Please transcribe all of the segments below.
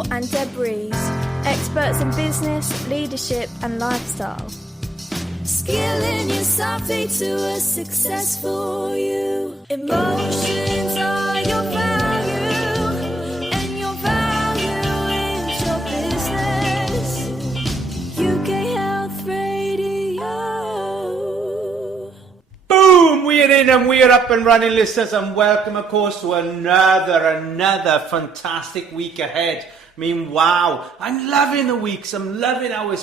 Llandeilo and Rees, experts in business, leadership and lifestyle. Skilling yourself to a successful you. Emotions are your value, and your value is your business. UK Health Radio. Boom! We're in and we're up and running, listeners, and welcome, of course, to another fantastic week ahead. I mean, wow, I'm loving the weeks. I'm loving how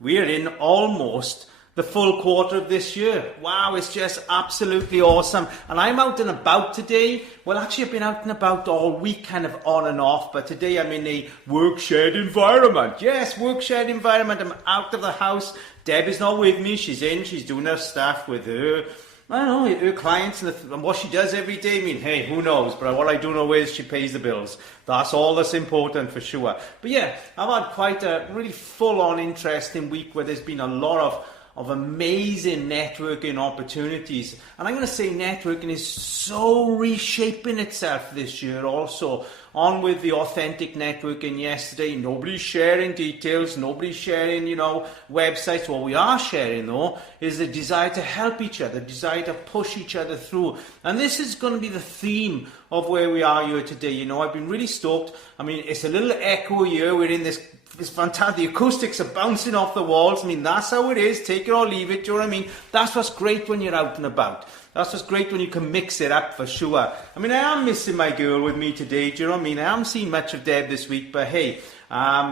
we're in almost the full quarter of this year. Wow, it's just absolutely awesome. And I'm out and about today. Well, actually, I've been out and about all week, kind of on and off. But today I'm in a work shared environment. Yes, work shared environment. I'm out of the house. Deb is not with me. She's doing her stuff with her. I don't know, her clients and what she does every day. I mean, hey, who knows? But what I do know is she pays the bills. That's all that's important for sure. But yeah, I've had quite a really full-on interesting week where there's been a lot of amazing networking opportunities. And I'm going to say networking is so reshaping itself this year also. On with the authentic networking yesterday. Nobody's sharing details. Nobody's sharing, websites. What we are sharing, though, is the desire to help each other, the desire to push each other through. And this is going to be the theme of where we are here today. I've been really stoked. I mean, it's a little echo here. We're in this fantastic. The acoustics are bouncing off the walls. I mean, that's how it is. Take it or leave it. Do you know what I mean? That's what's great when you're out and about. That's what's great when you can mix it up for sure. I mean, I am missing my girl with me today. Do you know what I mean? I haven't seen much of Deb this week, but hey,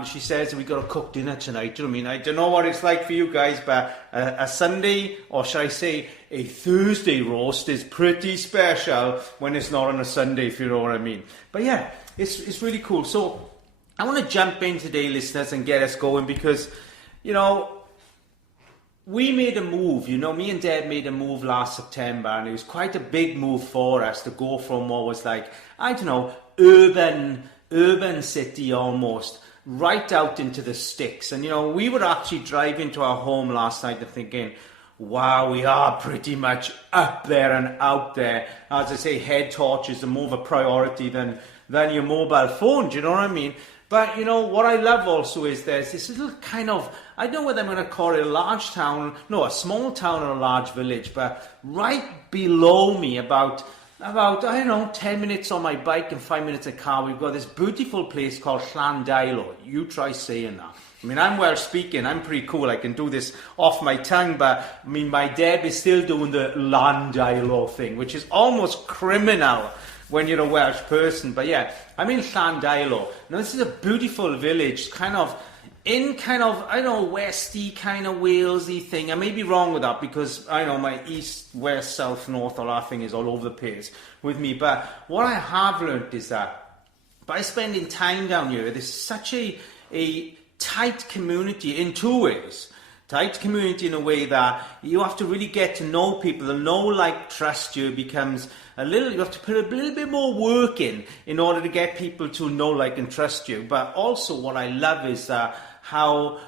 she says we got to cook dinner tonight. Do you know what I mean? I don't know what it's like for you guys, but a Sunday, or should I say a Thursday roast is pretty special when it's not on a Sunday, if you know what I mean. But yeah, it's really cool. So I want to jump in today, listeners, and get us going because, we made a move, me and Deb made a move last September, and it was quite a big move for us to go from what was like, I don't know, urban city almost, right out into the sticks. And, we were actually driving to our home last night and thinking, wow, we are pretty much up there and out there. As I say, head torches are more of a priority than your mobile phone, do you know what I mean? But, what I love also is there's this little kind of, I don't know whether I'm going to call it a small town or a large village, but right below me, about I don't know, 10 minutes on my bike and 5 minutes in a car, we've got this beautiful place called Llandeilo. You try saying that. I mean, I'm Welsh speaking, I'm pretty cool, I can do this off my tongue, but I mean, my Deb is still doing the Llandeilo thing, which is almost criminal when you're a Welsh person. But yeah, I'm in Llandeilo. Now this is a beautiful village, I don't know, westy, kind of Walesy thing. I may be wrong with that because I know my east, west, south, north, all that thing is all over the place with me. But what I have learned is that by spending time down here, there's such a tight community in two ways. Tight community in a way that you have to really get to know people. The know, like, trust you becomes you have to put a little bit more work in order to get people to know, like, and trust you. But also what I love is how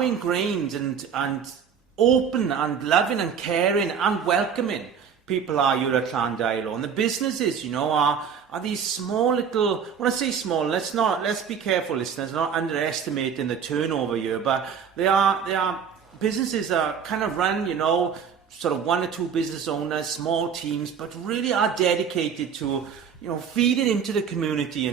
ingrained and open and loving and caring and welcoming people are here at Llandeilo. And the businesses, are these small little, when I say small, let's be careful, listeners, not underestimating the turnover here, but they are businesses are kind of run, sort of one or two business owners, small teams, but really are dedicated to, feeding into the community.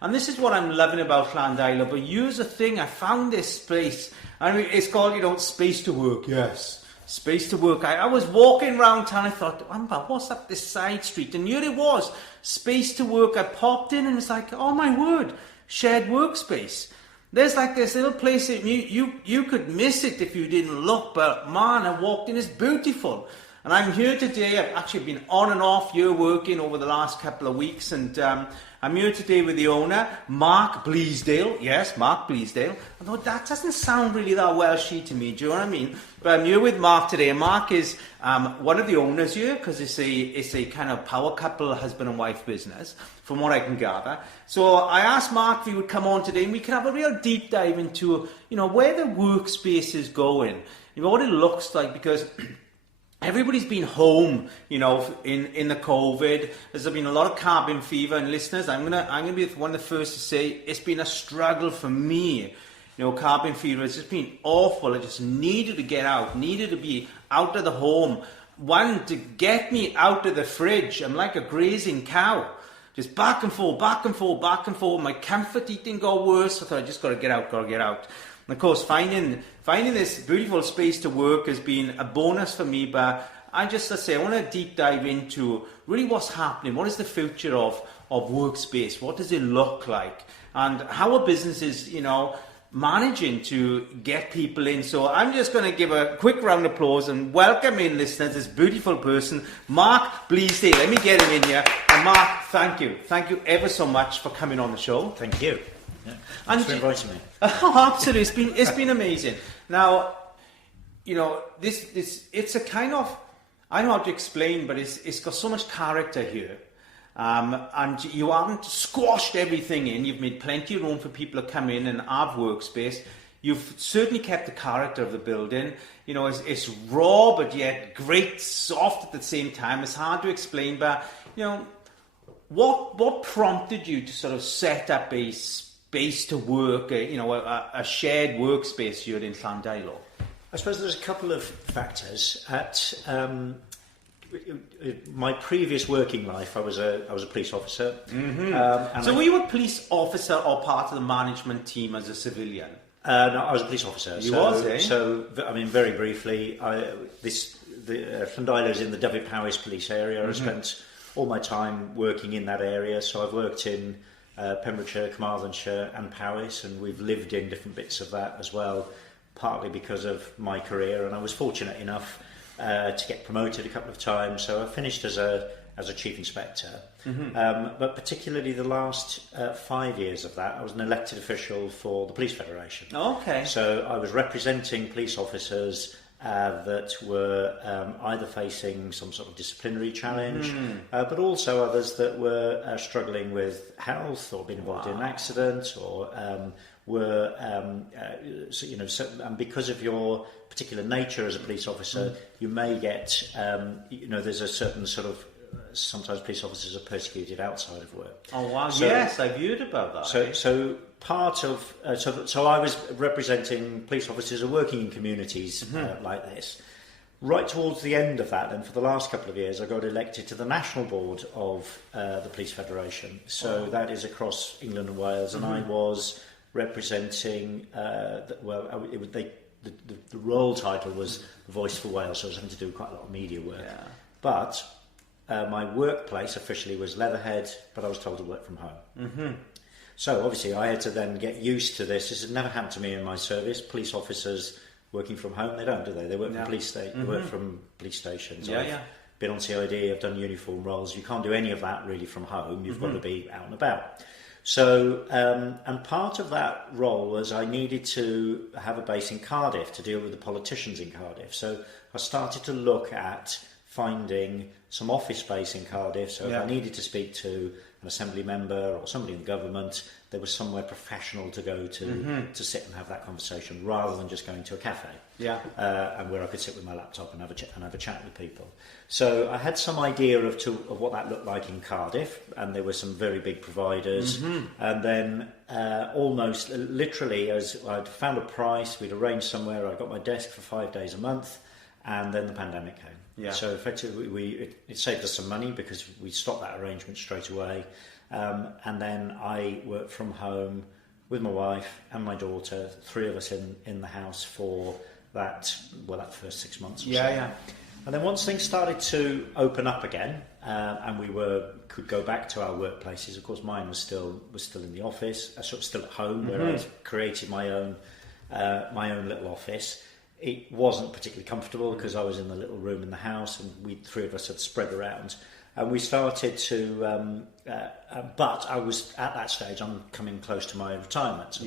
And this is what I'm loving about Llandeilo. But here's the thing, I found this space, and it's called, space to work, yes. Space to work. I was walking around town, I thought, what's up this side street? And here it was, space to work. I popped in and it's like, oh my word, shared workspace. There's like this little place that you could miss it if you didn't look, but man, I walked in, it's beautiful. And I'm here today. I've actually been on and off here working over the last couple of weeks, and I'm here today with the owner, Mark Bleasdale. Yes, Mark Bleasdale. Although that doesn't sound really that Welshy to me, do you know what I mean? But I'm here with Mark today, and Mark is one of the owners here, because it's a kind of power couple, husband and wife business, from what I can gather. So I asked Mark if he would come on today, and we can have a real deep dive into, where the workspace is going, what it looks like, because everybody's been home, in the COVID. There's been a lot of cabin fever, and listeners, I'm gonna be one of the first to say it's been a struggle for me. Cabin fever has just been awful. I just needed to get out, needed to be out of the home. One, to get me out of the fridge. I'm like a grazing cow. Just back and forth, back and forth, back and forth. My comfort eating got worse. I thought I just got to get out. And of course, finding this beautiful space to work has been a bonus for me. But I want to deep dive into really what's happening. What is the future of workspace? What does it look like? And how are businesses, managing to get people in? So I'm just going to give a quick round of applause and welcome in, listeners, this beautiful person, Mark Bleasdale. Let me get him in here. And Mark, thank you ever so much for coming on the show. Thank you. Thanks for inviting me. Oh, absolutely, it's been amazing. Now, this it's a kind of, I don't know how to explain, but it's got so much character here. And you haven't squashed everything in. You've made plenty of room for people to come in and have workspace. You've certainly kept the character of the building. It's raw, but yet great, soft at the same time. It's hard to explain, but what prompted you to sort of set up a space to work, a shared workspace here in Llandeilo? I suppose there's a couple of factors. At my previous working life, I was a police officer. Mm-hmm. So were you a police officer or part of the management team as a civilian? No, I was a police officer. So, I mean, very briefly, Llandeilo is in the Dyfed-Powys police area. I spent all my time working in that area. So I've worked in Pembrokeshire, Carmarthenshire and Powys, and we've lived in different bits of that as well, partly because of my career. And I was fortunate enough to get promoted a couple of times, so I finished as a chief inspector. But particularly the last 5 years of that, I was an elected official for the Police Federation. Okay. So I was representing police officers that were either facing some sort of disciplinary challenge, but also others that were struggling with health or been involved in an accident, or were, and because of your particular nature as a police officer, you may get, there's a certain sort of, sometimes police officers are persecuted outside of work. Oh wow! So, yes, I've heard about that. So part of, so I was representing police officers who are working in communities like this. Right towards the end of that, and for the last couple of years, I got elected to the national board of the Police Federation. So that is across England and Wales, and I was representing. The role title was Voice for Wales, so I was having to do quite a lot of media work. Yeah. But my workplace officially was Leatherhead, but I was told to work from home. So obviously I had to then get used to this. This had never happened to me in my service. Police officers working from home, they don't, do they? They work from they work from police stations. I've been on CID, I've done uniform roles. You can't do any of that really from home. You've got to be out and about. So, and part of that role was I needed to have a base in Cardiff to deal with the politicians in Cardiff. So I started to look at finding some office space in Cardiff. So if I needed to speak to an assembly member or somebody in the government, there was somewhere professional to go to sit and have that conversation, rather than just going to a cafe. And where I could sit with my laptop and have a chat with people. So I had some idea of what that looked like in Cardiff, and there were some very big providers. And then almost literally, as I'd found a price, we'd arranged somewhere. I got my desk for 5 days a month, and then the pandemic came. So effectively, it saved us some money because we stopped that arrangement straight away. And then I worked from home with my wife and my daughter, 3 of us in the house for that first 6 months or so. And then once things started to open up again, and we could go back to our workplaces, of course mine was still in the office, sort of still at home, where I'd created my own little office. It wasn't particularly comfortable because I was in the little room in the house, and we 3 of us had spread around. And we started to, but I was at that stage, I'm coming close to my retirement. So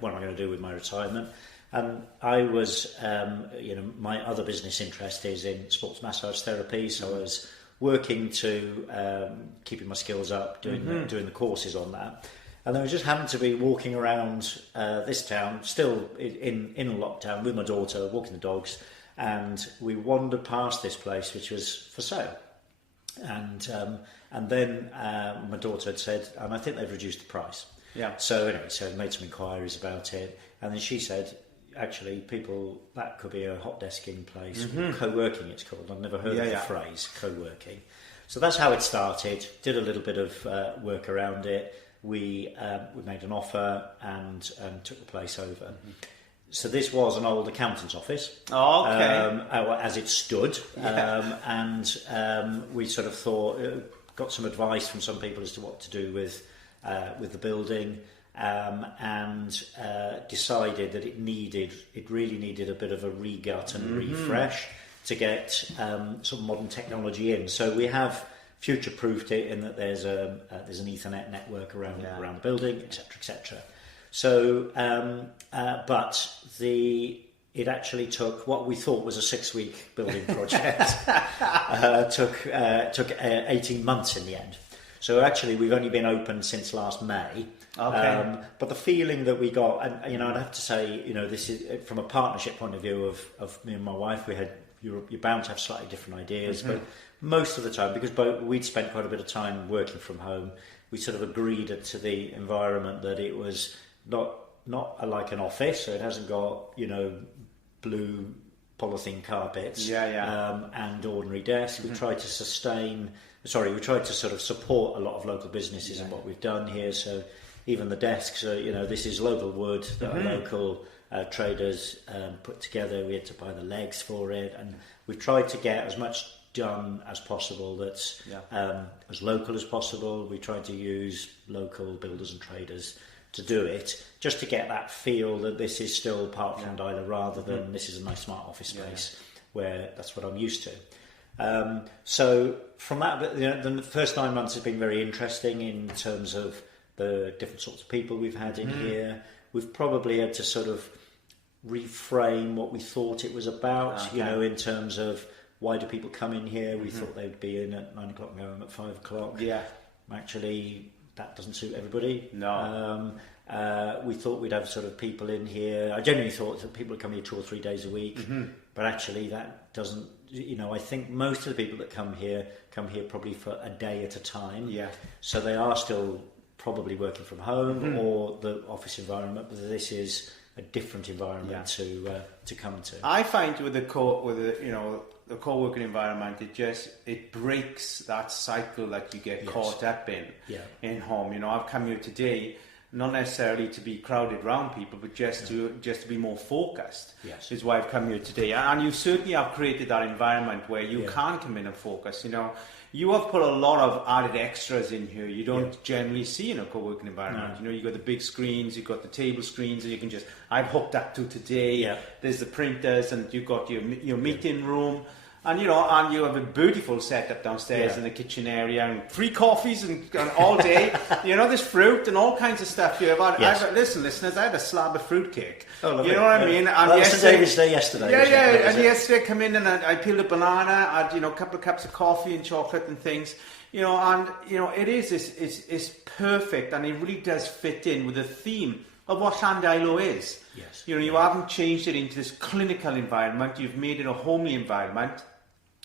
what am I going to do with my retirement? And I was, my other business interest is in sports massage therapy. So I was working to keeping my skills up, doing the courses on that. And then I just happened to be walking around this town, still in a lockdown with my daughter, walking the dogs. and we wandered past this place which was for sale, and then my daughter had said, and I think they've reduced the price. Yeah. So anyway, so I made some inquiries about it, and then she said, actually, that could be a hot desking place, co-working it's called. I've never heard of the phrase co-working. So that's how it started. Did a little bit of work around it. We made an offer and took the place over. So this was an old accountant's office. Oh, okay. As it stood, and we sort of thought, got some advice from some people as to what to do with the building, and decided that it really needed a bit of a regut and refresh to get some modern technology in. So we have future-proofed it in that there's an Ethernet network around the building, etc., etc. So, but it actually took what we thought was a 6-week building project. Took 18 months in the end. So actually, we've only been open since last May. Okay. But the feeling that we got, and I'd have to say, this is from a partnership point of view of me and my wife. You're bound to have slightly different ideas, but most of the time, because we'd spent quite a bit of time working from home, we sort of agreed to the environment that it was not like an office, so it hasn't got blue polythene carpets and ordinary desks. We tried to sort of support a lot of local businesses in what we've done here. So even the desks, this is local wood that our local traders put together. We had to buy the legs for it, and we've tried to get as much done as possible that's as local as possible. We tried to use local builders and traders to do it, just to get that feel that this is still part of Llandeilo rather than this is a nice smart office space where that's what I'm used to. So from that, the first 9 months has been very interesting in terms of the different sorts of people we've had in here. We've probably had to sort of reframe what we thought it was about, in terms of why do people come in here? We thought they'd be in at 9 o'clock and go home at 5 o'clock. Yeah. Actually, that doesn't suit everybody. No. We thought we'd have sort of people in here. I genuinely thought that people would come here 2 or 3 days a week, but actually that doesn't. I think most of the people that come here probably for a day at a time. Yeah. So they are still probably working from home or the office environment, but this is a different environment to come to. I find with the co-working environment, it breaks that cycle that you get caught up in home. I've come here today not necessarily to be crowded around people, but just to be more focused. Yes. Is why I've come here today. And you certainly have created that environment where you can come in and focus. You have put a lot of added extras in here you don't generally see in a co-working environment. You've got the big screens, you've got the table screens, and you can I've hooked up to today. Yeah. There's the printers, and you've got your meeting room. And you have a beautiful setup downstairs in the kitchen area, and free coffees and all day. There's fruit and all kinds of stuff here. Listen, listeners, I had a slab of fruitcake. Oh, you know what I mean? And that was St. David's Day yesterday. Yeah. And yesterday I come in and I peeled a banana. I had a couple of cups of coffee and chocolate and things. It is. It's perfect, and it really does fit in with the theme of what Llandeilo is. Yes. You haven't changed it into this clinical environment. You've made it a homely environment.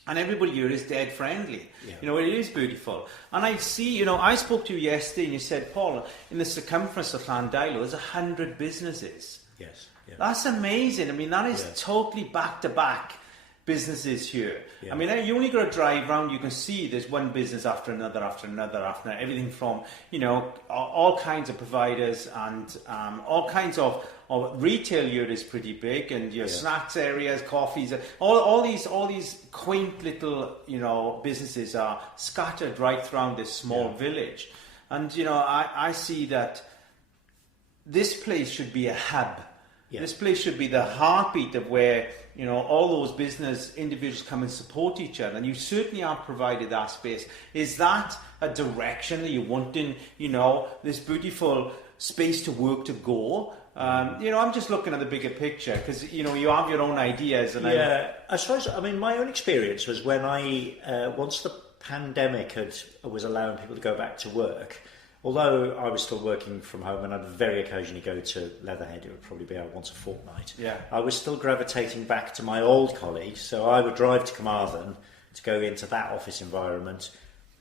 And everybody here is dead friendly. Yeah. It is beautiful. And I see, I spoke to you yesterday and you said, Paul, in the circumference of Llandeilo, there's 100 businesses. Yes. Yeah. That's amazing. I mean, that is totally back-to-back businesses here. Yeah. I mean, you only got to drive around, you can see there's one business after another, everything from, all kinds of providers and all kinds of retail here is pretty big, and your snacks areas, coffees, all these quaint little, businesses are scattered right throughout this small village. And, I see that this place should be a hub. Yeah. This place should be the heartbeat of where, all those business individuals come and support each other. And you certainly have provided that space. Is that a direction that you want in, this beautiful space to work to go? I'm just looking at the bigger picture because, you have your own ideas. And I suppose, my own experience was when once the pandemic was allowing people to go back to work, although I was still working from home and I'd very occasionally go to Leatherhead, it would probably be once a fortnight. Yeah. I was still gravitating back to my old colleagues, so I would drive to Carmarthen to go into that office environment,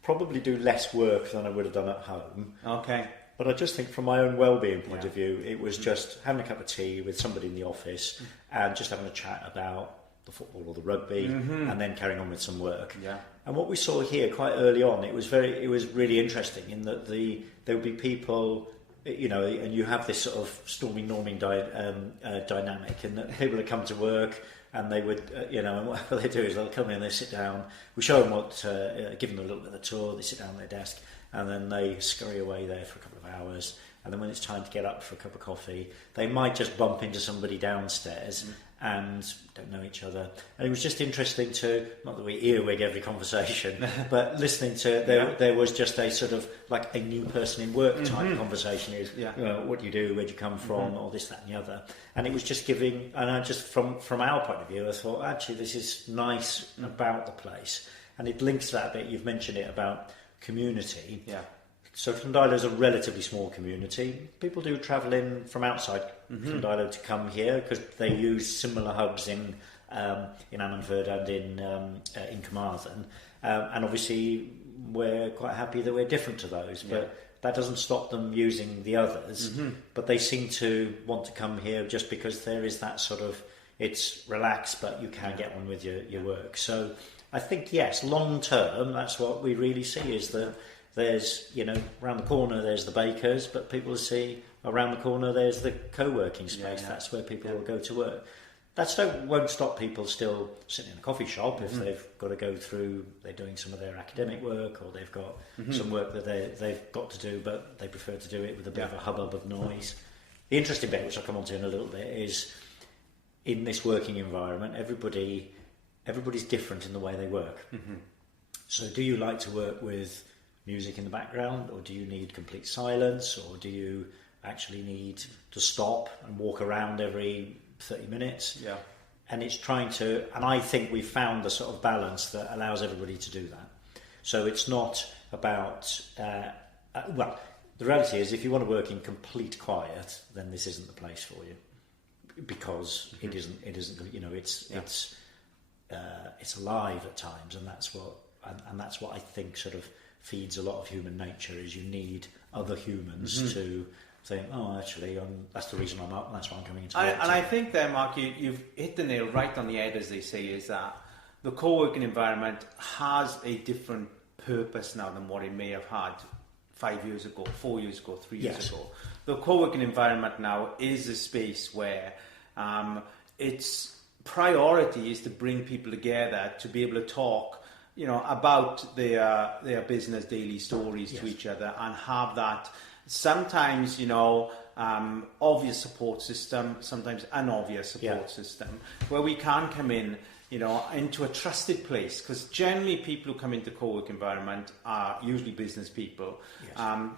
probably do less work than I would have done at home. Okay. But I just think from my own well-being point of view, it was just having a cup of tea with somebody in the office and just having a chat about the football or the rugby and then carrying on with some work. Yeah. And what we saw here quite early on, it was really interesting in that there would be people, and you have this sort of storming norming dynamic, and that people would come to work and they would, and what they do is they'll come in, they sit down, we show them give them a little bit of a tour, they sit down at their desk, and then they scurry away there for a couple of hours. And then when it's time to get up for a cup of coffee, they might just bump into somebody downstairs and don't know each other. And it was just interesting to, not that we earwig every conversation, but listening to, there was just a sort of like a new person in work type conversation is, what do you do, where do you come from, or this, that and the other. And it was just giving, and I just, from our point of view, I thought, actually, this is nice about the place. And it links to that a bit, you've mentioned it about community. Yeah. So Llandeilo is a relatively small community. People do travel in from outside Llandeilo to come here because they use similar hubs in Ammanford and in Carmarthen. And obviously we're quite happy that we're different to those, but that doesn't stop them using the others. But they seem to want to come here just because there is that sort of, it's relaxed, but you can get on with your work. So I think, yes, long term, that's what we really see is that there's, around the corner there's the bakers, but people see around the corner there's the co-working space. That's where people will go to work. That won't stop people still sitting in a coffee shop if they've got to go through, they're doing some of their academic work or they've got some work that they've got to do, but they prefer to do it with a bit of a hubbub of noise. The interesting bit, which I'll come on to in a little bit, is in this working environment, everybody's different in the way they work. So do you like to work with music in the background, or do you need complete silence, or do you actually need to stop and walk around every 30 minutes? Yeah. And it's and I think we've found the sort of balance that allows everybody to do that. So it's not about, the reality is if you want to work in complete quiet, then this isn't the place for you, because it isn't, it's alive at times, and that's what I think sort of feeds a lot of human nature, is you need other humans to think, oh, actually, that's the reason I'm up, and that's why I'm coming into work. And I think there, Mark, you've hit the nail right on the head, as they say, is that the co-working environment has a different purpose now than what it may have had 5 years ago, 4 years ago, 3 years ago. The co-working environment now is a space where its priority is to bring people together to be able to talk about their business daily stories to each other, and have that sometimes, obvious support system, sometimes unobvious support system, where we can come in, into a trusted place, because generally people who come into co-work environment are usually business people.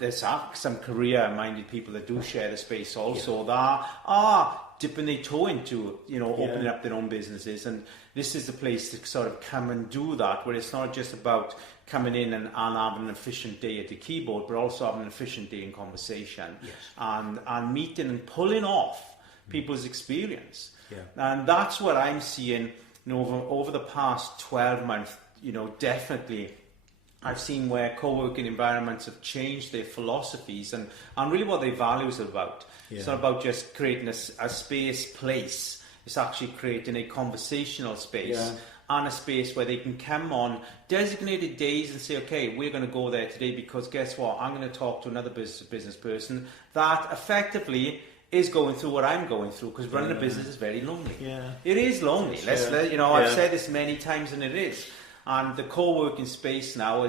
There's some career-minded people that do share the space also that are dipping their toe into, opening up their own businesses, and this is the place to sort of come and do that, where it's not just about coming in and having an efficient day at the keyboard, but also having an efficient day in conversation and meeting and pulling off people's experience. And that's what I'm seeing over the past 12 months. Definitely I've seen where co-working environments have changed their philosophies and really what their values are about. It's not about just creating a place. It's actually creating a conversational space and a space where they can come on designated days and say, okay, we're going to go there today because guess what? I'm going to talk to another business person that effectively is going through what I'm going through, because running a business is very lonely. It is lonely. I've said this many times, and it is. And the co-working space now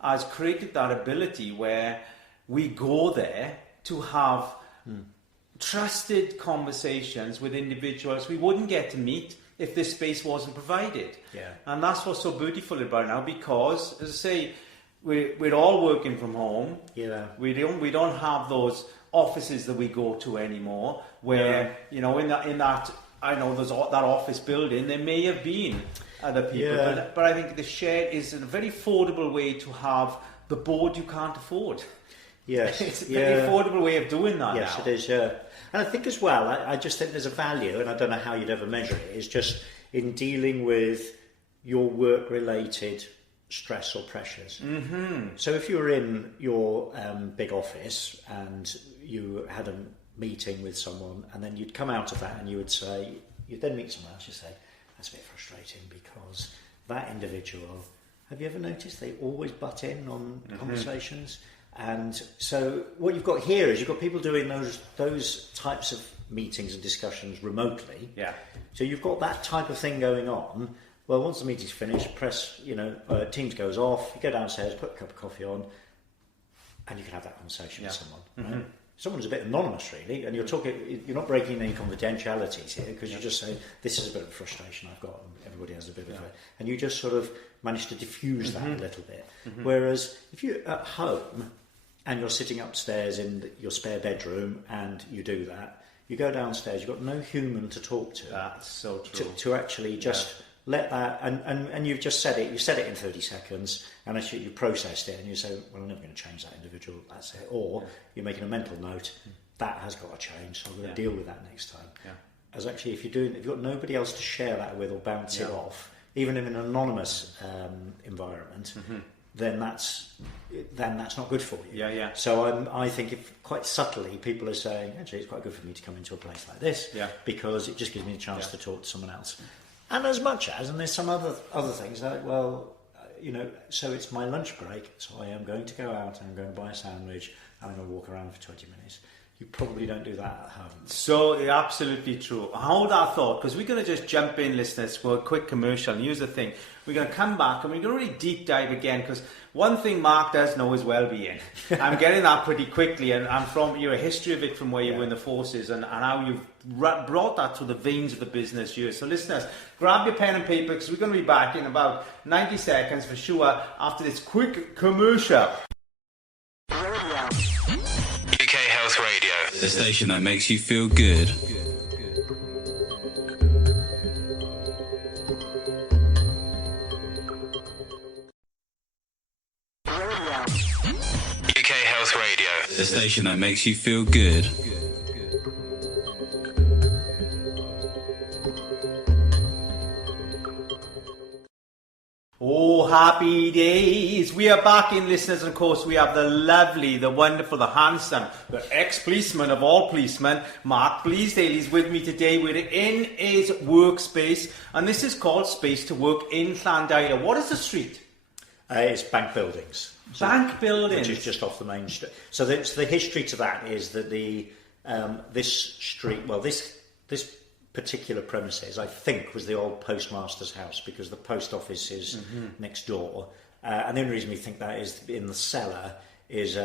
has created that ability where we go there to have trusted conversations with individuals we wouldn't get to meet if this space wasn't provided. And that's what's so beautiful about it now, because, as I say, we're all working from home. We don't have those offices that we go to anymore, where in that I know there's that office building, there may have been other people, but I think the share is a very affordable way to have the board you can't afford. Yes. It's a pretty affordable way of doing that Yes, now. it is, yeah. And I think as well, I just think there's a value, and I don't know how you'd ever measure it, is just in dealing with your work-related stress or pressures. Mm-hmm. So if you were in your big office and you had a meeting with someone, and then you'd come out of that and you'd then meet someone else, you'd say, that's a bit frustrating because that individual, have you ever noticed they always butt in on conversations? And so what you've got here is you've got people doing those types of meetings and discussions remotely. Yeah. So you've got that type of thing going on. Well, once the meeting's finished, Teams goes off, you go downstairs, put a cup of coffee on, and you can have that conversation with someone. Right? Someone's a bit anonymous, really, and you're not breaking any confidentialities here, because you just say, this is a bit of frustration I've got, and everybody has a bit of it. And you just sort of manage to diffuse that a little bit. Whereas if you're at home and you're sitting upstairs in your spare bedroom and you do that, you go downstairs, you've got no human to talk to. That's so true. To actually just let that, and you've just said it, you said it in 30 seconds, and actually you processed it, and you say, well, I'm never going to change that individual, that's it. Or you're making a mental note, that has got to change, so I'm going to deal with that next time. Yeah. As actually, if you've got nobody else to share that with or bounce it off, even in an anonymous environment, then that's not good for you. Yeah. So I think if quite subtly people are saying, actually, it's quite good for me to come into a place like this, because it just gives me a chance to talk to someone else. And as much as, and there's some other things like, so it's my lunch break, so I am going to go out and I'm going to buy a sandwich and I'm going to walk around for 20 minutes. You probably don't do that at home. So, absolutely true. Hold that thought, because we're going to just jump in, listeners, for a quick commercial. And here's the thing. We're going to come back and we're going to really deep dive again, because one thing Mark does know is well-being. I'm getting that pretty quickly, and I'm from a history of it from where you were in the forces and how you've brought that to the veins of the business here. So, listeners, grab your pen and paper, because we're going to be back in about 90 seconds for sure after this quick commercial. UK Health Radio, the station that makes you feel good. UK Health Radio, the station that makes you feel good. Oh, happy days. We are back in, listeners, and of course we have the lovely, the wonderful, the handsome, the ex-policeman of all policemen, Mark Bleasdale. He's with me today. We're in his workspace, and this is called Space to Work in Llandeilo. What is the street? It's Bank Buildings. Bank Buildings. Which is just off the main street. So the history to that is that this street, this particular premises, I think, was the old postmaster's house, because the post office is next door. And the only reason we think that is in the cellar is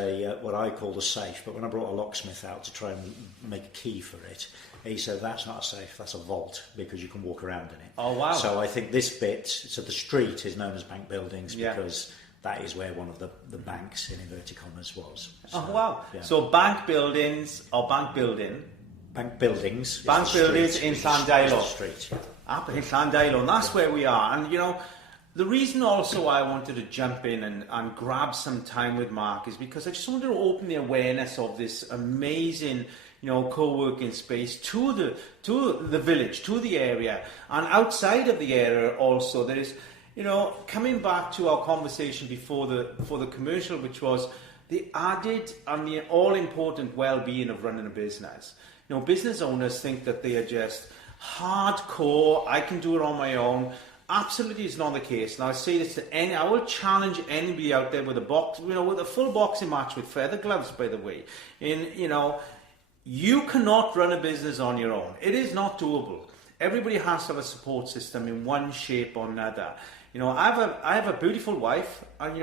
what I call the safe. But when I brought a locksmith out to try and make a key for it, he said, that's not a safe, that's a vault, because you can walk around in it. Oh, wow. So I think this bit, so the street is known as Bank Buildings because that is where one of the banks, in inverted commas, was. So, oh, wow. Yeah. So Bank Buildings, or Bank Building... Bank Buildings. Bank Buildings in Llandeilo. Street. Up in Llandeilo, and that's where we are. And the reason also I wanted to jump in and grab some time with Mark is because I just wanted to open the awareness of this amazing, co-working space to the village, to the area, and outside of the area also. There is, coming back to our conversation before the commercial, which was the added and the all-important well-being of running a business. Business owners think that they are just hardcore, I can do it on my own. Absolutely is not the case. And I say this to I will challenge anybody out there with a box, with a full boxing match with feather gloves, by the way. You cannot run a business on your own. It is not doable. Everybody has to have a support system in one shape or another. I have a beautiful wife, and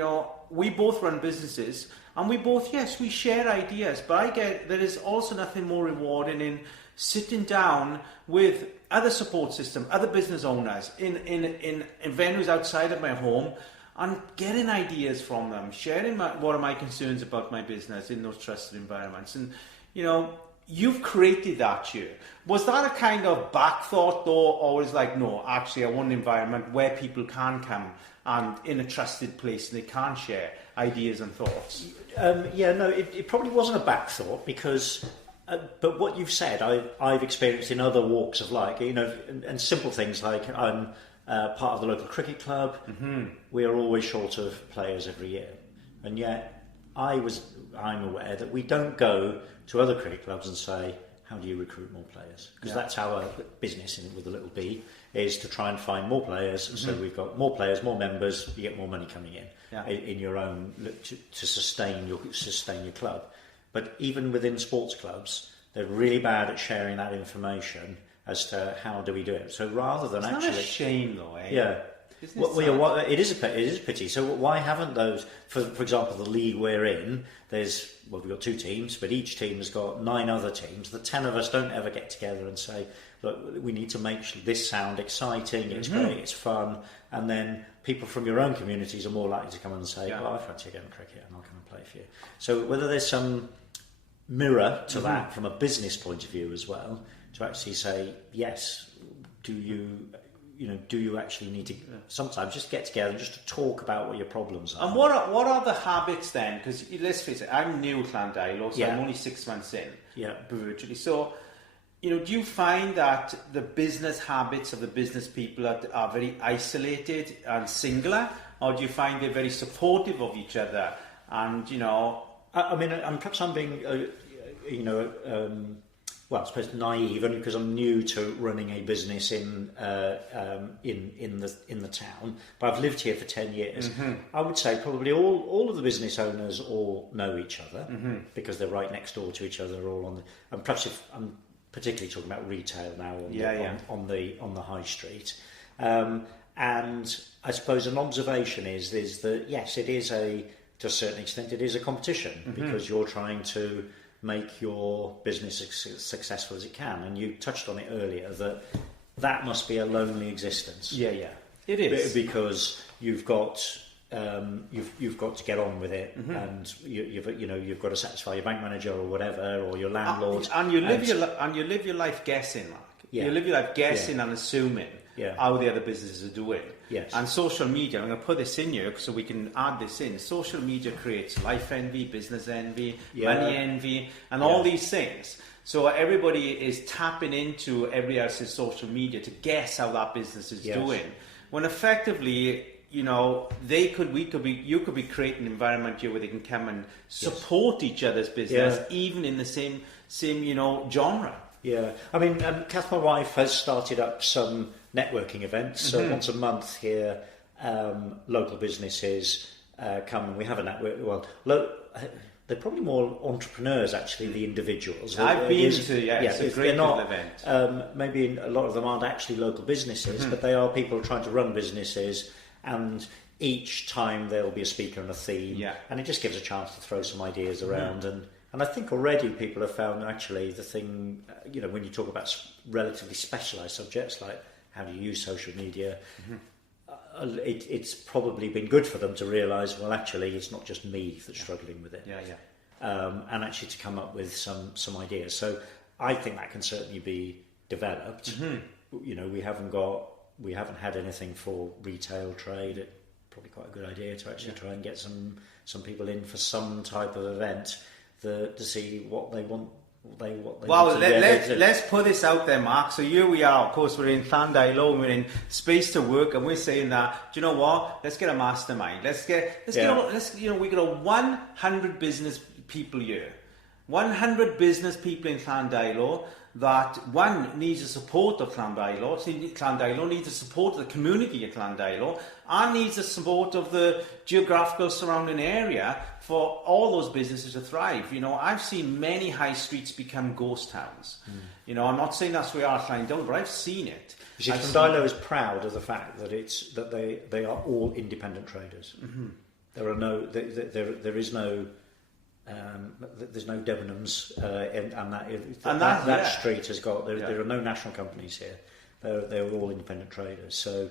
we both run businesses. And we both, we share ideas, but there is also nothing more rewarding in sitting down with other support system, other business owners in venues outside of my home, and getting ideas from them, sharing what are my concerns about my business in those trusted environments. And, you've created that year. Was that a kind of back thought though, or was like, no, actually I want an environment where people can come and in a trusted place and they can share ideas and thoughts? It probably wasn't a back thought because, but what you've said, I've experienced in other walks of life, and simple things like I'm part of the local cricket club. Mm-hmm. We are always short of players every year, and yet I'm aware that we don't go to other cricket clubs and say, how do you recruit more players? Because that's our business with a little b, is to try and find more players. Mm-hmm. So we've got more players, more members, you get more money coming in your own to sustain your club. But even within sports clubs, they're really bad at sharing that information as to how do we do it. So rather than it's actually, not a shame though, eh? Yeah. It is a pity. So why haven't those? For example, the league we're in, we've got 2 teams, but each team has got 9 other teams. The 10 of us don't ever get together and say, look, we need to make this sound exciting. It's great, it's fun, and then people from your own communities are more likely to come and say, well, I fancy a game of cricket, and I'll come and play for you. So whether there's some mirror to that from a business point of view as well, to actually say, yes, do you actually need to sometimes just get together and just to talk about what your problems are? And what are the habits then? Because let's face it, I'm new at Llandeilo, so I'm only 6 months in, virtually. So, do you find that the business habits of the business people are very isolated and singular, or do you find they're very supportive of each other? And perhaps I'm being, I suppose naive, only because I'm new to running a business in the town. But I've lived here for 10 years. Mm-hmm. I would say probably all of the business owners all know each other because they're right next door to each other, all on the. And perhaps if I'm particularly talking about retail now on the high street. And I suppose an observation is that yes, it is to a certain extent it is a competition because you're trying to make your business as successful as it can, and you touched on it earlier that must be a lonely existence. Yeah, it is, because you've got to get on with it, and you've got to satisfy your bank manager or whatever, or your landlord, and you live your life guessing, Mark. You live your life guessing and assuming how the other businesses are doing. Yes. And social media, I'm going to put this in here so we can add this in. Social media creates life envy, business envy, money envy, and all these things. So everybody is tapping into everybody else's social media to guess how that business is doing. When effectively, you could be creating an environment here where they can come and support each other's business, even in the same genre. Yeah, I mean, Kath, my wife, has started up some networking events. So once a month here, local businesses come and we have a network. Well, they're probably more entrepreneurs, actually, the individuals. I've been to, it's a great little event. Maybe a lot of them aren't actually local businesses, but they are people trying to run businesses, and each time there'll be a speaker and a theme, and it just gives a chance to throw some ideas around. And I think already people have found actually the thing, when you talk about relatively specialised subjects like how do you use social media, it's probably been good for them to realise, well, actually, it's not just me that's struggling with it. And actually to come up with some ideas. So I think that can certainly be developed. We haven't had anything for retail trade. It's probably quite a good idea to actually try and get some people in for some type of event to see what they want. Let's put this out there, Mark. So here we are. Of course, we're in Llandeilo. We're in Space to Work, and we're saying that. Do you know what? Let's get a mastermind. We got 100 business people here. 100 business people in Llandeilo that one needs the support of Llandeilo. Llandeilo needs the support of the community at Llandeilo, and needs the support of the geographical surrounding area for all those businesses to thrive. I've seen many high streets become ghost towns. I'm not saying that's where we are at Llandeilo, but I've seen it. Llandeilo is proud of the fact that they are all independent traders. There are no there is no. There's no Debenhams, and that street has got. There are no national companies here. They're all independent traders. So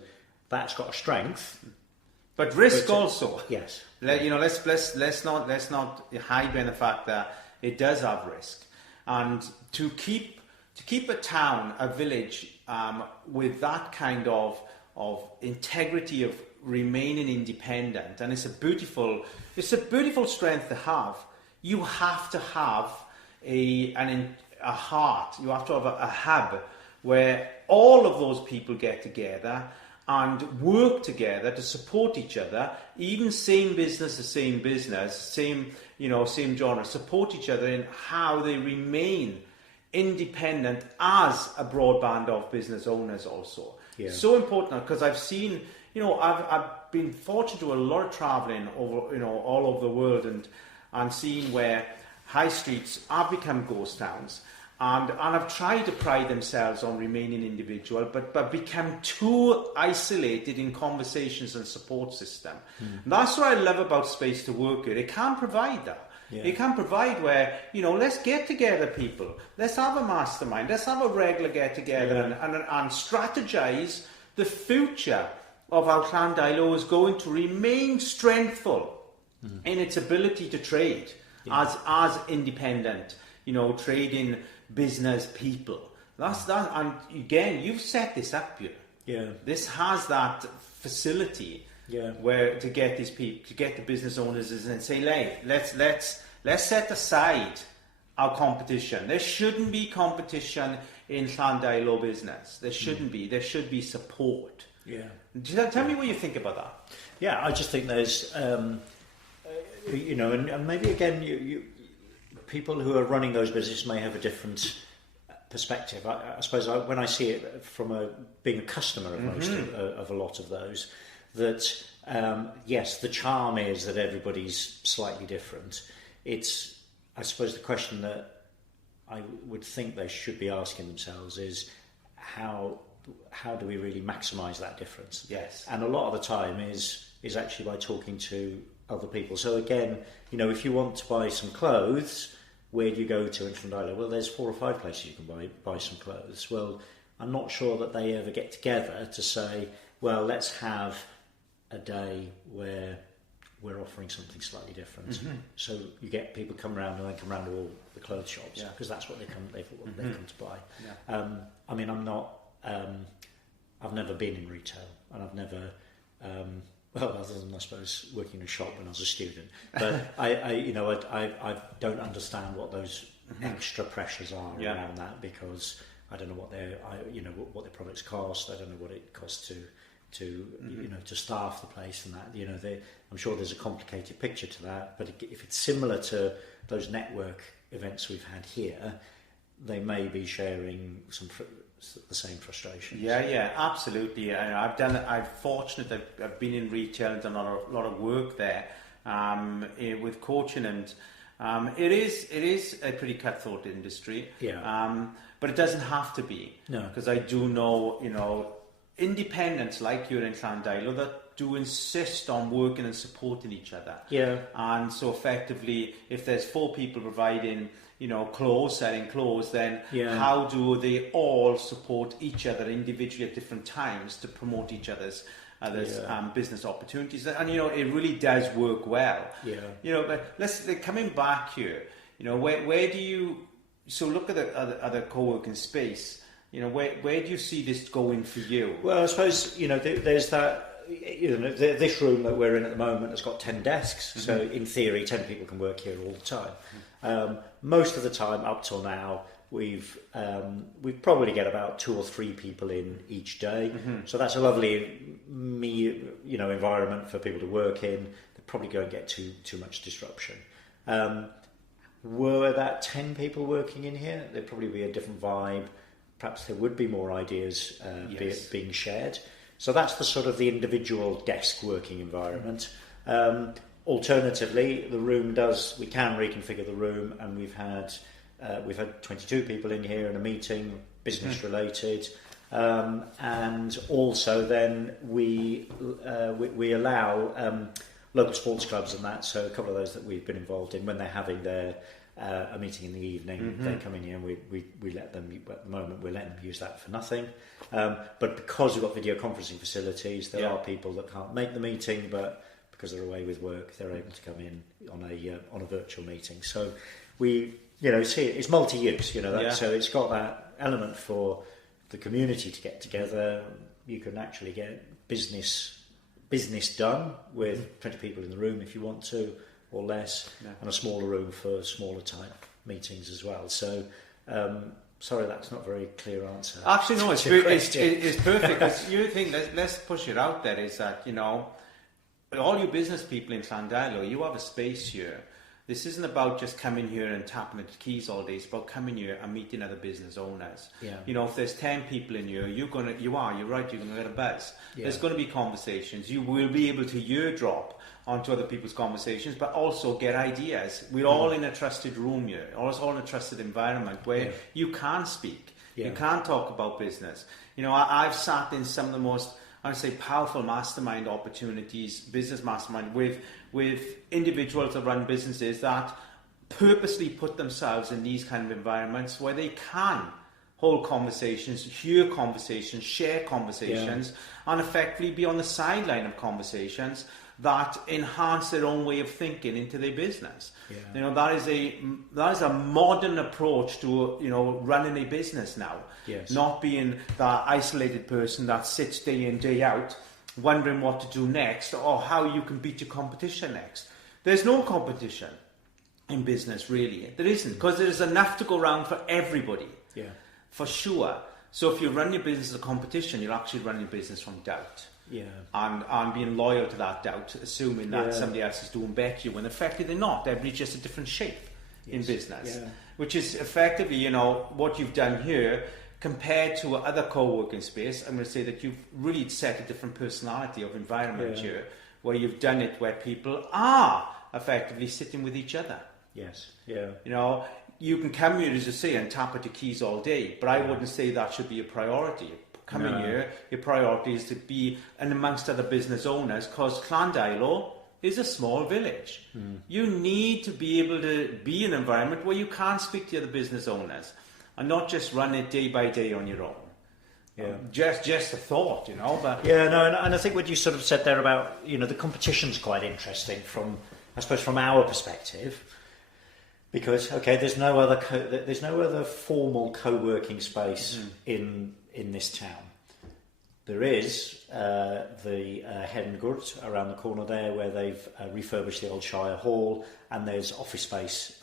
that's got a strength, but risk also. Yes. Let's not hide behind the fact that it does have risk. And to keep a town, a village, with that kind of integrity of remaining independent, and it's a beautiful strength to have. You have to have a heart. You have to have a hub where all of those people get together and work together to support each other. Even same business, same genre, support each other in how they remain independent as a broad band of business owners also. Yeah. So important, because I've seen, I've been fortunate to do a lot of traveling over, all over the world and seeing where high streets have become ghost towns and have tried to pride themselves on remaining individual, but become too isolated in conversations and support system. And that's what I love about Space to Work Here. It can provide that. Yeah. It can provide where, let's get together, people. Let's have a mastermind. Let's have a regular get together and strategize the future of how Llandeilo is going to remain strengthful in its ability to trade as independent, trading business people. That's that. And again, you've set this up here. Yeah. This has that facility. Yeah. Where to get these people, to get the business owners, and say, let's set aside our competition. There shouldn't be competition in Llandeilo business. There shouldn't be. There should be support. Yeah. Tell me what you think about that. Yeah, I just think there's, and maybe again, you people who are running those businesses may have a different perspective. I suppose when I see it from being a customer of most of a lot of those, that yes, the charm is that everybody's slightly different. It's, I suppose, the question that I would think they should be asking themselves is how do we really maximise that difference? Yes, and a lot of the time is actually by talking to other people. So again, if you want to buy some clothes, where do you go to in Llandeilo? Well, there's 4 or 5 places you can buy some clothes. Well, I'm not sure that they ever get together to say, well, let's have a day where we're offering something slightly different. So you get people come around and they come around to all the clothes shops because that's what they've come to buy. Yeah. I mean, I've never been in retail, and I've never, other than I suppose working in a shop when I was a student. But I don't understand what those extra pressures are around that, because I don't know what what their products cost. I don't know what it costs to staff the place and that. I'm sure there's a complicated picture to that, but if it's similar to those network events we've had here, they may be sharing the same frustrations. Yeah, absolutely. I'm fortunate that I've been in retail and done a lot of work there with coaching, and it is a pretty cutthroat industry. Yeah. But it doesn't have to be. No. Because I do know, independents like you're in Llandeilo that do insist on working and supporting each other. Yeah. And so effectively, if there's 4 people providing, selling clothes, then how do they all support each other individually at different times to promote each other's business opportunities? And it really does work well. Yeah. But coming back here, where do you look at the other co-working space? Where do you see this going for you? Well, I suppose there's that. This room that we're in at the moment has got 10 desks, so in theory 10 people can work here all the time. Most of the time up till now we probably get about 2 or 3 people in each day, so that's a lovely environment for people to work in. They probably don't get too much disruption. Were that 10 people working in here, there'd probably be a different vibe. Perhaps there would be more ideas being shared. So that's the sort of the individual desk working environment. Alternatively, the room we can reconfigure the room, and we've had 22 people in here in a meeting, business related, and also then we allow local sports clubs and that. So a couple of those that we've been involved in, when they're having their a meeting in the evening, they come in here and we let them, at the moment we're letting them use that for nothing, but because we've got video conferencing facilities, there are people that can't make the meeting, but because they're away with work, they're able to come in on a virtual meeting. So we it's multi-use. So it's got that element for the community to get together. You can actually get business done with 20 people in the room if you want to, or less, and a smaller room for smaller type meetings as well. So, sorry, that's not a very clear answer. Actually, no, it's perfect. Because you think, let's push it out there, is that, all you business people in Llandeilo, you have a space here. This isn't about just coming here and tapping at the keys all day. It's about coming here and meeting other business owners. Yeah. If there's 10 people in here, you're right, you're going to get a buzz. Yeah. There's going to be conversations. You will be able to eardrop onto other people's conversations, but also get ideas. We're all in a trusted room here, all in a trusted environment where you can speak. Yeah. You can talk about business. I've sat in some of the most, I would say, powerful mastermind opportunities, business mastermind, with individuals that run businesses that purposely put themselves in these kind of environments where they can hold conversations, hear conversations, share conversations, and effectively be on the sideline of conversations that enhance their own way of thinking into their business. Yeah. That is a modern approach to running a business now. Yes. Not being that isolated person that sits day in, day out, wondering what to do next or how you can beat your competition next. There's no competition in business, really. There isn't, because there's enough to go around for everybody. Yeah, for sure. So if you run your business as a competition, you're actually running your business from doubt. Yeah, and being loyal to that doubt, assuming that somebody else is doing better when effectively they're not. Everybody's just a different shape in business, which is effectively, what you've done here compared to other co-working space. I'm going to say that you've really set a different personality of environment here, where you've done it where people are effectively sitting with each other. Yes, yeah. You can come here, as you say, and tap at your keys all day, but I wouldn't say that should be a priority. Coming here, your priority is to be and amongst other business owners, because Llandeilo is a small village. You need to be able to be in an environment where you can speak to other business owners and not just run it day by day on your own. Yeah, just a thought, But and I think what you sort of said there about the competition's quite interesting from our perspective, because there's no other formal co-working space in this town. There is the Hedengurt around the corner there, where they've refurbished the old Shire Hall, and there's office space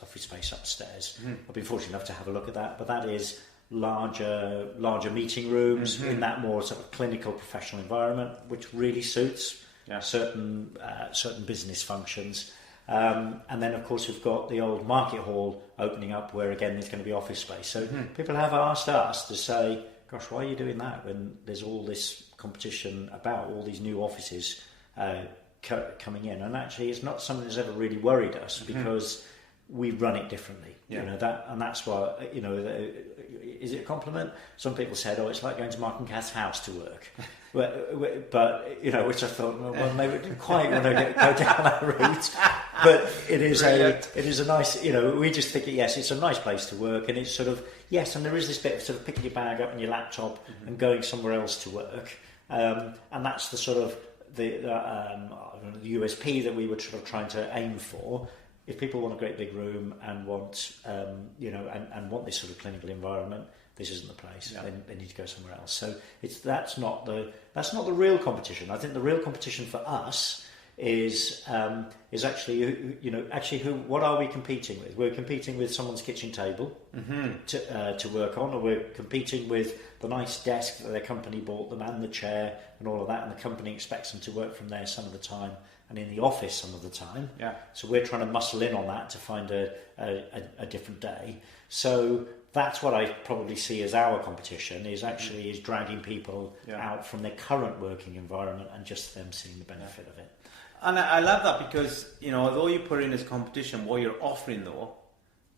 upstairs. I've been fortunate enough to have a look at that, but that is larger meeting rooms in that more sort of clinical professional environment, which really suits certain business functions. And then, of course, we've got the old market hall opening up, where again there's going to be office space. So people have asked us to say, gosh, why are you doing that when there's all this competition about all these new offices coming in? And actually, it's not something that's ever really worried us, because we run it differently. That's why, is it a compliment? Some people said, it's like going to Mark and Cat's house to work. But which I thought, well, maybe we didn't quite want to go down that route. But it is a nice, we just think, it's a nice place to work, and it's sort of, and there is this bit of sort of picking your bag up and your laptop and going somewhere else to work. And that's the sort of the USP that we were sort of trying to aim for. If people want a great big room and want, and want this sort of clinical environment, this isn't the place. They need to go somewhere else. So that's not the real competition. I think the real competition for us is actually what are we competing with? We're competing with someone's kitchen table to work on, or we're competing with the nice desk that their company bought them, and the chair and all of that, and the company expects them to work from there some of the time, and in the office some of the time. Yeah. So we're trying to muscle in on that to find a different day. So that's what I probably see as our competition, is dragging people out from their current working environment and just them seeing the benefit of it. And I love that, because, although you put in this competition, what you're offering, though,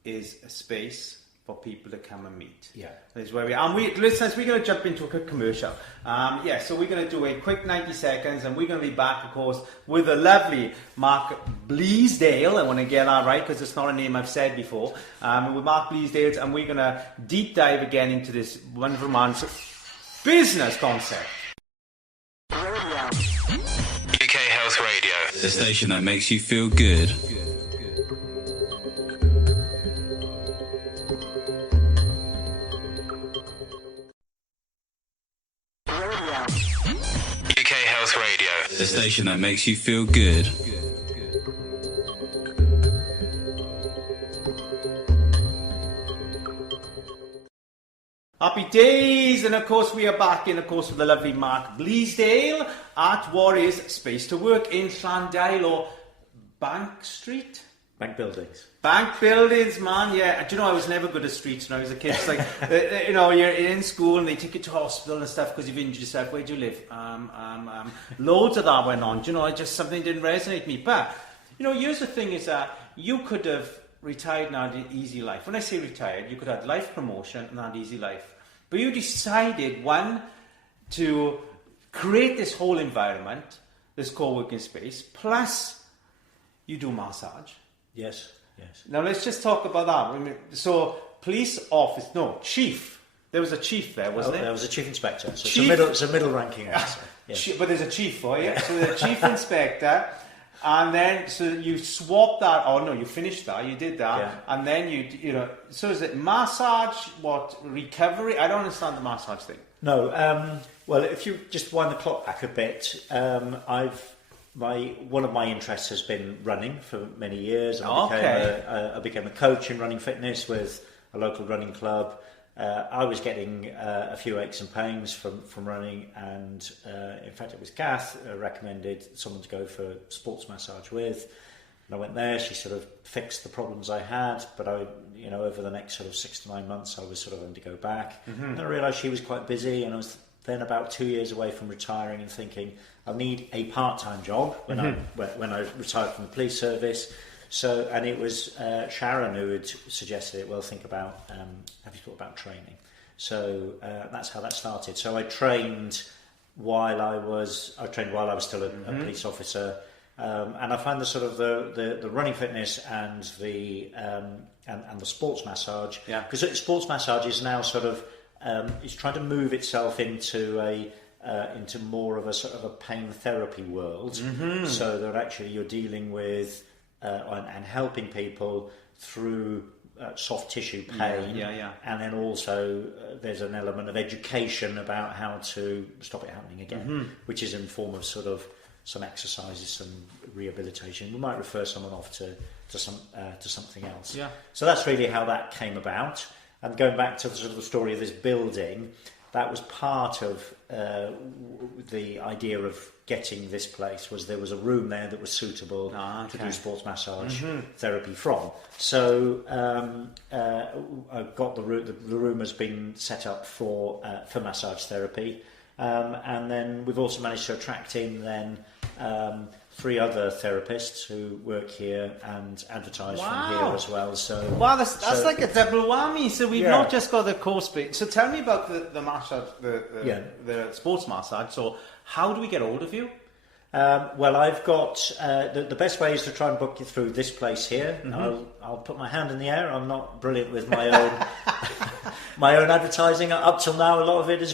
is a space for people to come and meet. Yeah. That's where we are. And listeners, we're going to jump into a quick commercial. So we're going to do a quick 90 seconds, and we're going to be back, of course, with the lovely Mark Bleasdale. I want to get that right, because it's not a name I've said before. With Mark Bleasdale, and we're going to deep dive again into this wonderful man's business concept. UK Health Radio, the station that makes you feel good. The station that makes you feel good. Happy days, and of course we are back in, of course, with the lovely Mark Bleasdale at what is Space to Work in Llandeilo, Bank Street? Bank buildings. Bank buildings, man, yeah. Do you know, I was never good at streets when I was a kid. It's like, you know, you're in school and they take you to hospital and stuff because you've injured yourself. Where do you live? Loads of that went on. Do you know, something didn't resonate with me. But, you know, here's the thing is that you could have retired and had an easy life. When I say retired, you could have life promotion and had easy life. But you decided, one, to create this whole environment, this co-working space, plus you do massage. Yes. Now let's just talk about that. So, chief. There was a chief there, wasn't there? There was a chief inspector. So chief, it's a middle ranking officer. Yes. But there's a chief for you. So the chief inspector, and then so you swapped that. Oh no, you finished that. You did that, yeah. And then you know. So is it massage? What recovery? I don't understand the massage thing. No. Well, if you just wind the clock back a bit, one of my interests has been running for many years. I became a coach in running fitness with a local running club. I was getting a few aches and pains from running, and in fact it was Kath recommended someone to go for sports massage with. And I went there. She sort of fixed the problems I had, but over the next sort of 6 to 9 months I was sort of having to go back. Mm-hmm. And I realised she was quite busy, and I was then about 2 years away from retiring and thinking I'll need a part-time job when I retired from the police service. So, and it was Sharon who had suggested it. Well, think about have you thought about training? So that's how that started. So I trained while I was still a police officer, and I found the sort of the running fitness and the sports massage. Yeah. Because sports massage is now sort of it's trying to move itself into more of a sort of a pain therapy world. Mm-hmm. So that actually you're dealing with and helping people through soft tissue pain, and then also there's an element of education about how to stop it happening again, which is in the form of sort of some exercises, some rehabilitation. We might refer someone off to something else. Yeah. So that's really how that came about. And going back to the sort of the story of this building, that was part of the idea of getting this place. Was there was a room there that was suitable to do sports massage therapy from. So I got the room has been set up for massage therapy, and then we've also managed to attract in then 3 other therapists who work here and advertise from here as well. So that's like a double whammy. So we've not just got the course bit. So tell me about the massage, the sports massage. So how do we get hold of you? Well, I've got the best way is to try and book you through this place here. Mm-hmm. I'll put my hand in the air. I'm not brilliant with my own my own advertising. Up till now, a lot of it has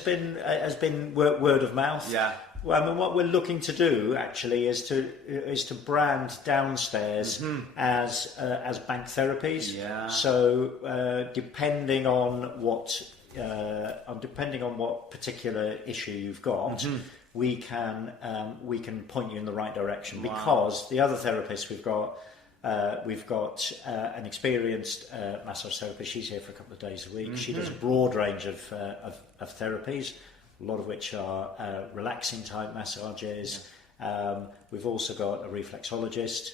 been word of mouth. Yeah. Well, I mean, what we're looking to do actually is to brand downstairs as bank therapies. Yeah. So depending on what particular issue you've got, we can point you in the right direction. Wow. Because the other therapists we've got an experienced massage therapist. She's here for a couple of days a week. She does a broad range of therapies, a lot of which are relaxing type massages. Yeah. We've also got a reflexologist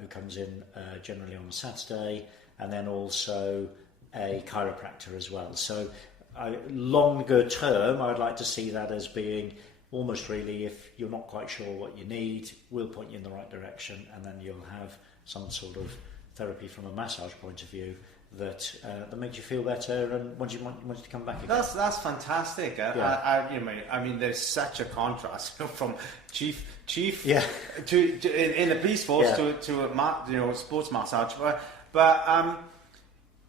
who comes in generally on a Saturday, and then also a chiropractor as well. So longer term, I'd like to see that as being almost really, if you're not quite sure what you need, we'll point you in the right direction, and then you'll have some sort of therapy from a massage point of view that makes you feel better and wants you to come back again. That's fantastic. I mean, there's such a contrast from chief to in the police force to a sports massage, but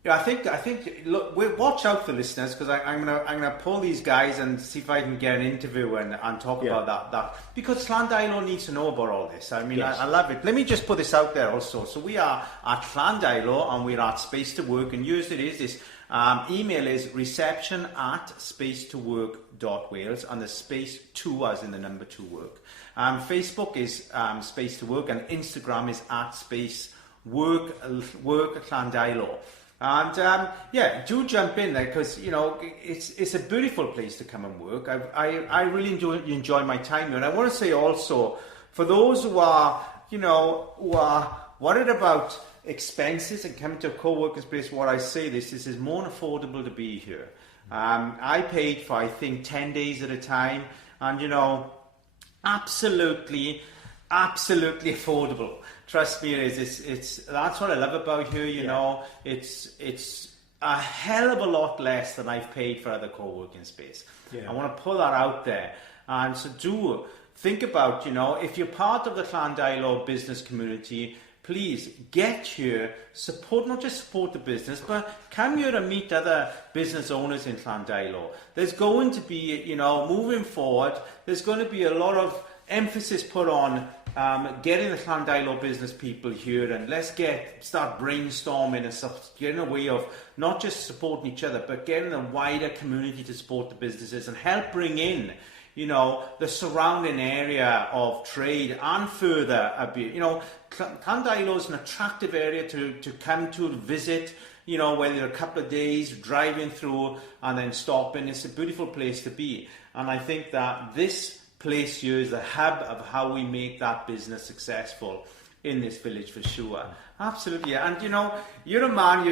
I think look, watch out for listeners, because I'm gonna pull these guys and see if I can get an interview and talk about that because Llandeilo needs to know about all this. I mean, yes. I love it. Let me just put this out there also. So we are at Llandeilo and we're at Space to Work, and yours it is this Email is reception@spacetowork.wales, and the space 2 as in the number 2 work. Facebook is Space to Work, and Instagram is @spacework Llandeilo. And do jump in there, because it's a beautiful place to come and work. I really enjoy my time here, and I want to say also, for those who are worried about expenses and coming to a co-working space, what I say this is more affordable to be here. I paid for, I think, 10 days at a time, and absolutely affordable. Trust me, it is. It's that's what I love about here. It's a hell of a lot less than I've paid for other co-working space. Yeah. I want to put that out there, and so do think about if you're part of the Llandeilo business community. Please get here, not just support the business, but come here and meet other business owners in Llandeilo. There's going to be, moving forward, there's going to be a lot of emphasis put on getting the Llandeilo business people here, and let's start brainstorming and getting a way of not just supporting each other, but getting a wider community to support the businesses and help bring in the surrounding area of trade and further. Llandeilo is an attractive area to come to visit, whether you're a couple of days driving through and then stopping. It's a beautiful place to be. And I think that this place here is the hub of how we make that business successful in this village for sure. Absolutely. And you're a man,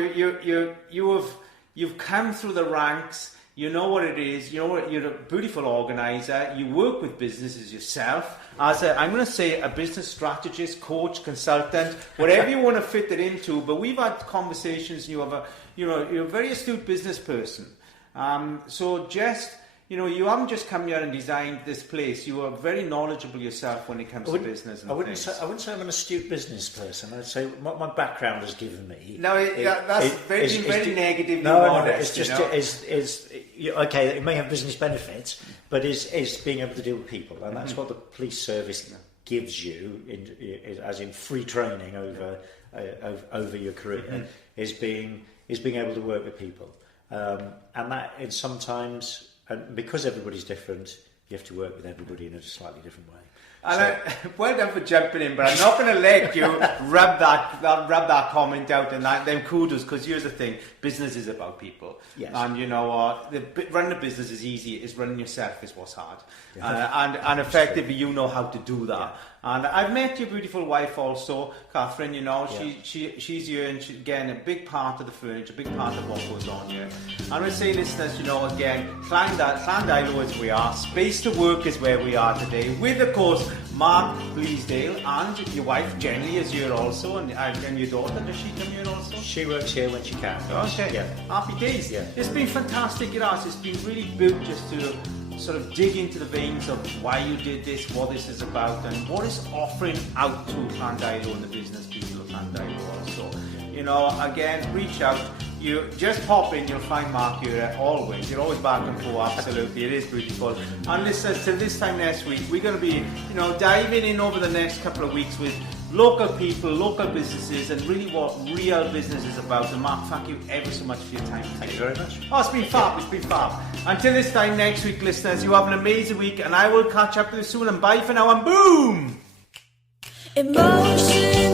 you've come through the ranks. You know what it is. You're a beautiful organizer. You work with businesses yourself as I'm going to say a business strategist, coach, consultant, whatever you want to fit it into. But we've had conversations. You're a very astute business person. So just you haven't just come here and designed this place. You are very knowledgeable yourself when it comes to business. And I wouldn't say I'm an astute business person. I'd say what my background has given me. No, that's very negative. No, it's just okay. It may have business benefits, but is being able to deal with people, and that's what the police service gives you, as in free training over your career, is being able to work with people, and that is sometimes. And because everybody's different, you have to work with everybody in a slightly different way. And well done for jumping in, but I'm not going to let you rub that comment out and them kudos, because here's the thing: business is about people. Yes. And running a business is easy. It's running yourself is what's hard. Yeah. And effectively, you know how to do that. Yeah. And I've met your beautiful wife also, Catherine. She's here, and again, a big part of the furniture, a big part of what goes on here. And I would say, listeners, again, Llandeilo is where we are. Space to Work is where we are today, with, of course, Mark Bleasdale, and your wife Jenny is here also, and your daughter, does she come here also? She works here when she can. Okay, yeah. Happy days. Yeah. It's been fantastic, It's been really good just to sort of dig into the veins of why you did this, what this is about, and what it's offering out to Llandeilo and the business people of Llandeilo also. Again, reach out. You just pop in, you'll find Mark here always. You're always back and forth, absolutely. It is beautiful. And listen, till this time next week, we're going to be, diving in over the next couple of weeks with local people, local businesses, and really what real business is about. And Mark, thank you ever so much for your time today. Thank you very much. Oh, it's been fab. Until this time next week, listeners, you have an amazing week, and I will catch up with you soon. And bye for now, and boom! Emotion.